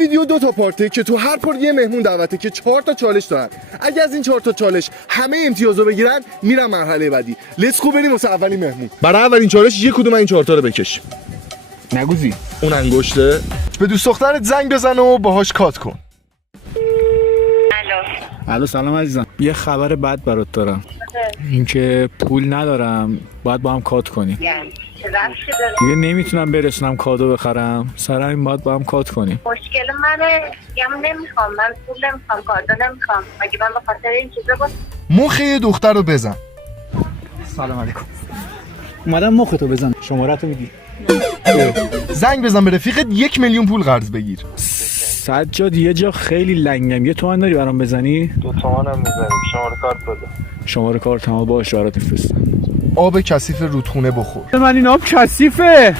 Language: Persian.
ویدیو 2 تا پارته که تو هر پارت یه مهمون دعوته که 4 تا چالش دارن. اگه از این 4 تا چالش همه امتیازو بگیرن میرن مرحله بعدی. لیتس گو بریم واسه اولین مهمون. برای اولین چالش یک کدوم این 4 تا رو بکش. نگوزی. اون انگشته. به دوست دخترت زنگ بزن و باهاش کات کن. الو سلام عزیزم. یه خبر بد برات دارم. اینکه پول ندارم، باید با هم کات کنیم. دیگه نمیتونم برسونم کادو بخرم، سر همین باید با هم کات کنیم. مشکل منه، نمیخوام، من پول نمیخوام، کادو نمیخوام. مگه من به خاطر این چیزا با مخ دختر رو بزن. سلام علیکم. اومدم مختو بزن. شماره‌تو میدی؟ زنگ بزن به رفیقت 1 میلیون پول قرض بگیر. سجاد یه جا خیلی لنگم، 1 تومن داری برام بزنی؟ 2 تومنم میزنیم. شماره کارت بده. شماره کارت هم باشه برات میفرستم. آب کثیف رودخونه بخور. من این آب کثیفه.